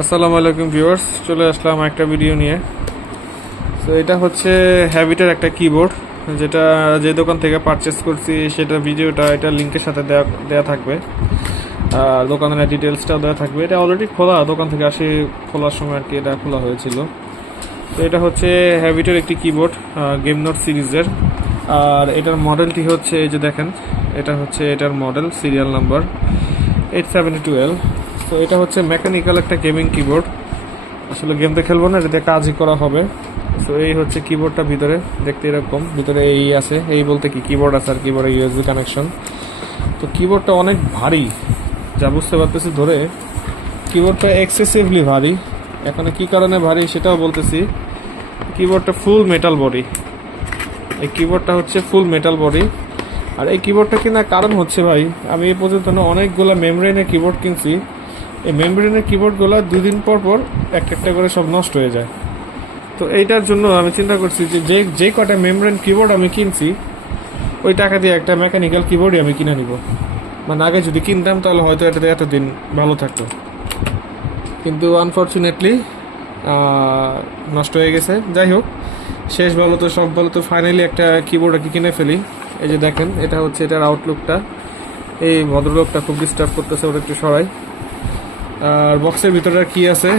আসসালামু আলাইকুম ভিউয়ার্স, চলে আসলাম একটা ভিডিও নিয়ে। তো এটা হচ্ছে হ্যাবিটের একটা কিবোর্ড, যেটা যে দোকান থেকে পারচেস করছি সেটা ভিডিওটা এটা লিঙ্কের সাথে দেয়া থাকবে, আর দোকানের ডিটেলসটাও দেওয়া থাকবে। এটা অলরেডি খোলা, দোকান থেকে আসি খোলার সময় আর কি এটা খোলা হয়েছিল। তো এটা হচ্ছে হ্যাবিটের একটি কিবোর্ড, গেম নোট সিরিজের। আর এটার মডেলটি হচ্ছে, এই যে দেখেন, এটা হচ্ছে এটার মডেল সিরিয়াল নাম্বার 872L। তো এটা হচ্ছে মেকানিক্যাল একটা গেমিং কিবোর্ড। আসলে গেম তো খেলবো না, এটাতে কাজই করা হবে। তো এই হচ্ছে কিবোর্ডটা, ভিতরে দেখতে এরকম, ভিতরে এই আছে, এই বলতে কি কিবোর্ড আছে আর কিবোর্ডে ইউএসবি কানেকশন। তো কিবোর্ডটা অনেক ভারী, যা বুঝতে পারতেছি ধরে। কিবোর্ডটা এক্সেসিভলি ভারী। এখানে কি কারণে ভারী সেটাও বলতেছি। কিবোর্ডটা ফুল মেটাল বডি, এই কিবোর্ডটা হচ্ছে ফুল মেটাল বডি। আর এই কিবোর্ডটা কেনার কারণ হচ্ছে ভাই, আমি এই পর্যন্ত অনেকগুলো মেমব্রেনের কিবোর্ড কিনছি। এই মেমব্রেনের কিবোর্ডগুলো 2 দিন পর পর একটা করে সব নষ্ট হয়ে যায়। তো এইটার জন্য আমি চিন্তা করছি যে যে কটা মেমব্রেন কিবোর্ড আমি কিনছি, ওই টাকা দিয়ে একটা মেকানিক্যাল কিবোর্ডই আমি কিনে নিব। মানে আগে যদি কিনতাম তাহলে হয়তো এটাতে এতদিন ভালো থাকতো, কিন্তু আনফর্চুনেটলি নষ্ট হয়ে গেছে। যাই হোক, শেষ ভালো তো সব ভালো, তো ফাইনালি একটা কিবোর্ড আর কি কিনে ফেলি। এই যে দেখেন, এটা হচ্ছে এটার আউটলুকটা। এই ভদ্রলোকটা খুব ডিস্টার্ব করতেছে, ওটা একটু সরাই। আর বক্সের ভিতরে আর কি আছে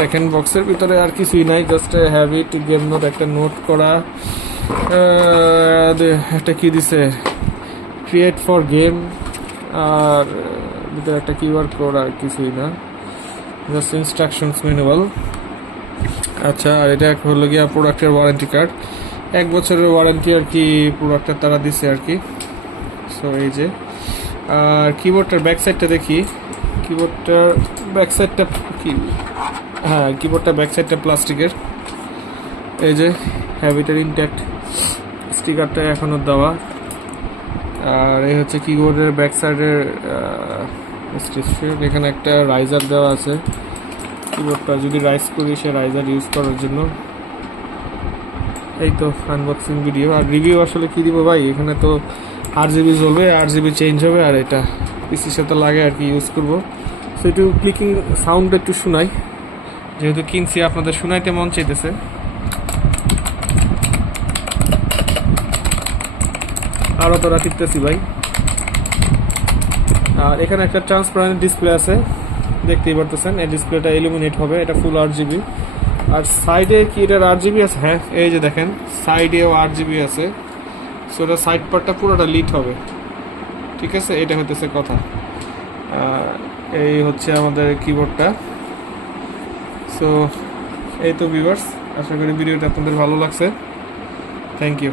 দেখেন, বক্সের ভিতরে আর কিছুই নাই, জাস্ট হ্যাবিট গেম নোট একটা নোট করা, একটা কি দিছে, ক্রিয়েট ফর গেম, আর ভিতরে একটা কিউআর কোড, আর কিছুই না, জাস্ট ইনস্ট্রাকশনস ম্যানুয়াল। আচ্ছা, আর এটা হলো গিয়া প্রোডাক্টের ওয়ারেন্টি কার্ড, 1 বছরের ওয়ারেন্টি আর কি প্রোডাক্টটা তারা দিছে আর কি। সো এই যে, আর কিবোর্ডটার ব্যাক সাইডটা দেখি। কিবোর্ডটার ব্যাক সাইডটা কি, হ্যাঁ, কিবোর্ডটা ব্যাক সাইডটা প্লাস্টিকের। এই যে হ্যাবিটের ইনট্যাক্ট স্টিকারটা এখনও দেওয়া। আর এই হচ্ছে কিবোর্ডের ব্যাক সাইডের এখানে একটা রাইজার দেওয়া আছে। কিবোর্ডটা যদি রাইজ করি, সে রাইজার ইউজ করার জন্য। এই তো আনবক্সিং ভিডিও। আর রিভিউ আসলে কি দিব ভাই, এখানে তো 8 GB চলবে, 8 GB চেঞ্জ হবে, আর এটা পিসির সাথে লাগে আর কি ইউজ করবো। সো একটু ক্লিকিং সাউন্ড একটু শোনাই, যেহেতু কিনছি আপনাদের শোনাইতে মন চাইতেছে। আরও তোরা টিপতেছি ভাই। আর এখানে একটা ট্রান্সপারেন্ট ডিসপ্লে আছে, দেখতেই পারতেছেন। এই ডিসপ্লেটা ইলুমিনেট হবে, এটা ফুল 8 GB। আর সাইডে কি এটার 8 GB আছে? হ্যাঁ, এই যে দেখেন, সাইডেও 8 GB আছে। সো এটা সাইড পার্টটা পুরোটা লিট হবে, ঠিক আছে, এটা হইতেছে কথা। এই হচ্ছে আমাদের কিবোর্ডটা। সো এই তো ভিউয়ার্স, আশা করি ভিডিওটা আপনাদের ভালো লাগছে। Thank you.